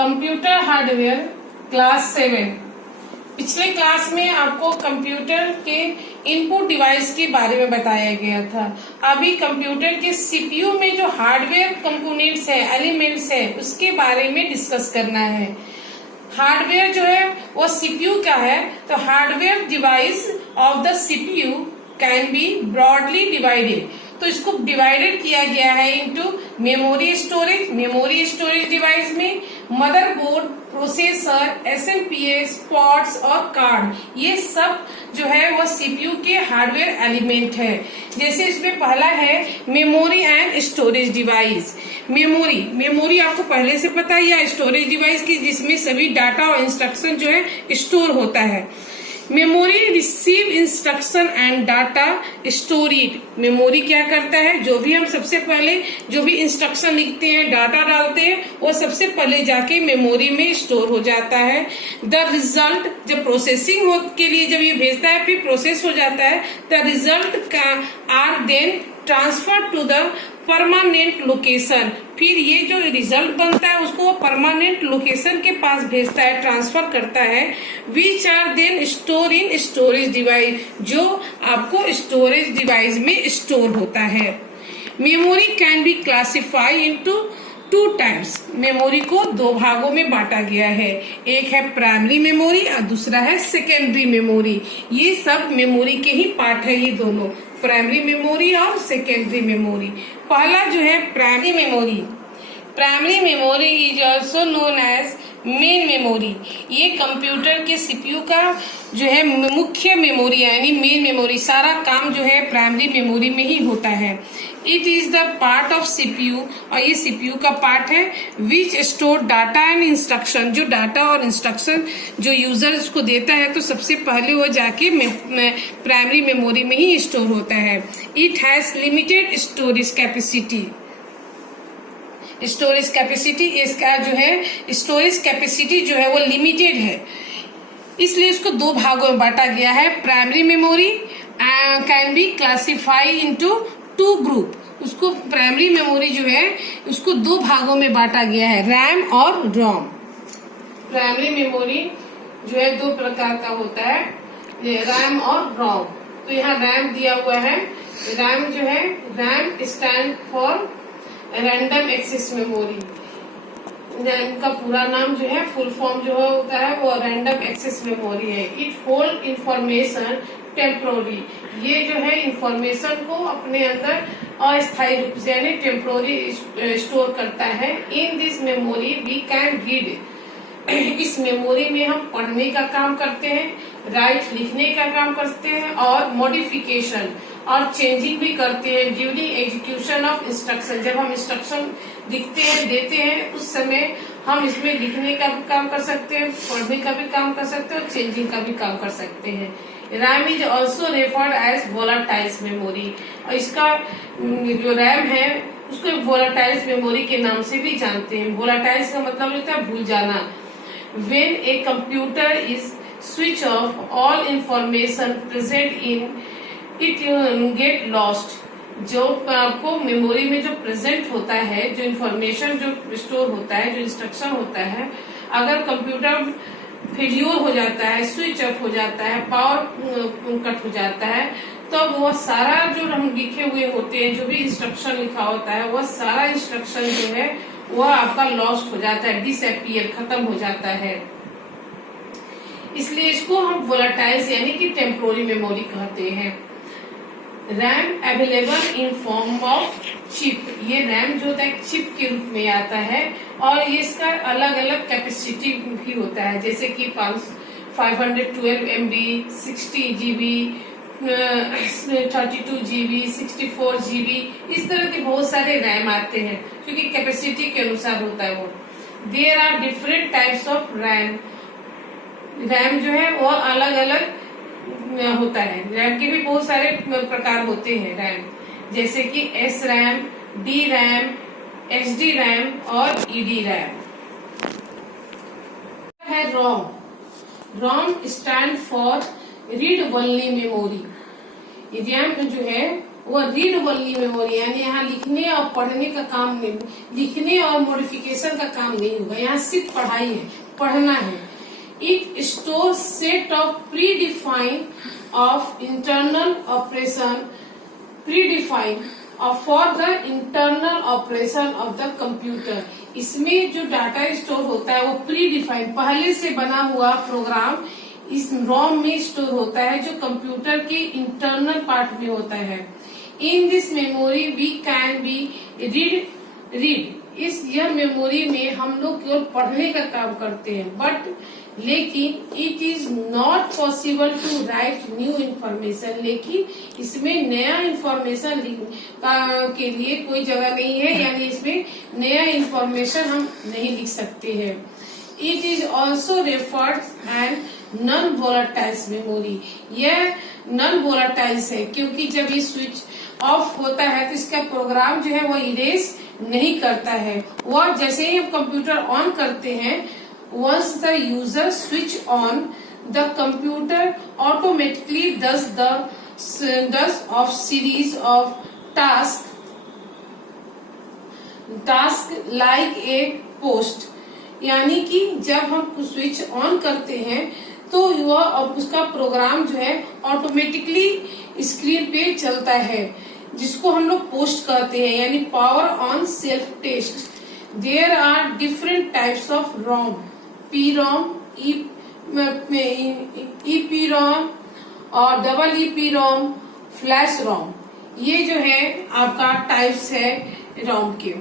Computer hardware class 7। पिछले class में आपको कंप्यूटर के इनपुट डिवाइस के बारे में बताया गया था। अभी कंप्यूटर के सीपीयू में जो हार्डवेयर कंपोनेंट्स है, एलिमेंट्स है, उसके बारे में डिस्कस करना है। हार्डवेयर जो है वो सीपीयू का है, तो hardware device of the CPU can be broadly divided. तो इसको डिवाइडेड किया गया है इनटू मेमोरी स्टोरेज डिवाइस में मदरबोर्ड, प्रोसेसर, एसएमपीएस, पोर्ट्स और कार्ड, ये सब जो है वो सीपीयू के हार्डवेयर एलिमेंट है। जैसे इसमें पहला है memory and storage device. Memory आपको पहले से पता है, या स्टोरेज डिवाइस की जिसमें सभी डाटा और इंस्ट्रक्शन जो है स्टोर होता है। Memory receive instruction and data store it. Memory क्या करता है, जो भी हम सबसे पहले जो भी इंस्ट्रक्शन लिखते हैं, डाटा डालते हैं, वो सबसे पहले जाके मेमोरी में स्टोर हो जाता है। द रिजल्ट जब प्रोसेसिंग के लिए जब ये भेजता है, फिर प्रोसेस हो जाता है, द रिजल्ट का are then transfer to the permanent location. फिर ये जो रिजल्ट बनता है उसको वो परमानेंट लोकेशन के पास भेजता है, ट्रांसफर करता है। Which are then store in storage device, जो आपको स्टोरेज डिवाइस में स्टोर होता है। Memory can be classify into 2 types. Memory को 2 भागों में बांटा गया है। एक है प्राइमरी मेमोरी और दूसरा है सेकेंडरी मेमोरी। ये सब मेमोरी के ही पार्ट है, ये दोनों, प्राइमरी मेमोरी और सेकेंडरी मेमोरी। पहला जो है primary memory is also known as main memory. ये कंप्यूटर के सीपीयू का जो है मुख्य मेमोरी यानी मेन मेमोरी। सारा काम जो है प्राइमरी मेमोरी में ही होता है। It is the part of CPU, और ये सीपीयू का पार्ट है, विच स्टोर डाटा एंड इंस्ट्रक्शन। जो डाटा और इंस्ट्रक्शन जो यूजर उसको देता है, तो सबसे पहले वो जाके प्राइमरी मेमोरी में ही स्टोर होता है। It has limited storage capacity. इसका जो है स्टोरेज कैपेसिटी जो है वो लिमिटेड है, इसलिए इसको 2 भागों में बांटा गया है। Primary memory can be classify into 2 group. उसको प्राइमरी मेमोरी जो है उसको 2 भागों में बांटा गया है, रैम और रोम। प्राइमरी मेमोरी जो है 2 प्रकार का होता है, रैम और रोम। तो यहाँ रैम दिया हुआ है। रैम जो है, RAM stand for random access memory. RAM का पूरा नाम जो है, फुल फॉर्म जो होता है वो रैंडम एक्सेस मेमोरी है। It hold information temporary. ये जो है इंफॉर्मेशन को अपने अंदर अस्थायी रूप से यानी टेम्पोररी स्टोर करता है। In this memory we can read. इस मेमोरी में हम पढ़ने का काम करते हैं, राइट लिखने का काम करते हैं, और मॉडिफिकेशन और चेंजिंग भी करते हैं ड्यूरिंग एग्जीक्यूशन ऑफ इंस्ट्रक्शन। जब हम इंस्ट्रक्शन लिखते हैं, देते हैं, उस समय हम इसमें लिखने का भी काम कर सकते हैं, पढ़ने का भी काम कर सकते हैं और चेंजिंग का भी काम कर सकते हैं। RAM is also referred as volatiles memory. और इसका जो रैम है उसको वोलाटाइल्स मेमोरी के नाम से भी जानते हैं। वोलाटाइल्स का मतलब होता है भूल जाना। When a computer is switch off, all information present in it get lost। जो आपको मेमोरी में जो प्रेजेंट होता है, जो इंफॉर्मेशन जो स्टोर होता है, जो इंस्ट्रक्शन होता है, अगर कंप्यूटर फेल्योर हो जाता है, स्विच ऑफ हो जाता है, पावर कट हो जाता है, तो वो सारा जो हम लिखे हुए होते हैं, जो भी इंस्ट्रक्शन लिखा होता है, वह सारा इंस्ट्रक्शन जो है वह आपका लॉस्ट हो जाता है, डिसअपियर, खत्म हो जाता है। इसलिए इसको हम वोलाटाइल्स यानी कि टेम्पोररी मेमोरी कहते हैं। RAM available in form of chip. ये रैम जो होता है चिप के रूप में आता है, और ये इसका अलग अलग कैपेसिटी भी होता है, जैसे कि 512 MB, 60 GB, 32 GB, 64 GB, इस तरह के बहुत सारे रैम आते हैं, क्योंकि कैपेसिटी के अनुसार होता है वो। There are different types of RAM. RAM जो है वो अलग अलग होता है। रैम के भी बहुत सारे प्रकार होते हैं रैम, जैसे कि S RAM, D RAM, HD RAM और ईडी रैम है। रोम stand for read only memory. RAM जो है वो रीड ओनली मेमोरी, यानी यहाँ लिखने और पढ़ने का काम नहीं, लिखने और मॉडिफिकेशन का काम नहीं होगा, यहाँ सिर्फ पढ़ाई है, पढ़ना है। It store set of predefined of internal operation, predefined और for the internal operation of the computer. इसमें जो डाटा स्टोर होता है वो प्री डिफाइंड, पहले से बना हुआ प्रोग्राम इस रोम में स्टोर होता है, जो कंप्यूटर के इंटरनल पार्ट में होता है। In this memory we can be read, यह मेमोरी में हम लोग केवल पढ़ने का काम करते हैं, बट लेकिन it is not possible to write new information, लेकिन इसमें नया इन्फॉर्मेशन के लिए कोई जगह नहीं है, यानी इसमें नया इन्फॉर्मेशन हम नहीं लिख सकते हैं। It is also referred and non volatiles memory, यह नॉन वोलाटाइल्स है, क्योंकि जब ये स्विच ऑफ होता है तो इसका प्रोग्राम जो है वो इरेज नहीं करता है। वह जैसे ही हम कंप्यूटर ऑन करते हैं, once the user switch on, the computer automatically does of series of tasks like a post, यानी कि जब हम स्विच ऑन करते हैं तो वह उसका प्रोग्राम जो है ऑटोमेटिकली स्क्रीन पे चलता है, जिसको हम लोग पोस्ट कहते हैं, यानी power on self test. There are different types of ROM, PROM, EPROM और EEPROM, फ्लैश रोम। ये जो है आपका टाइप्स है रोम के।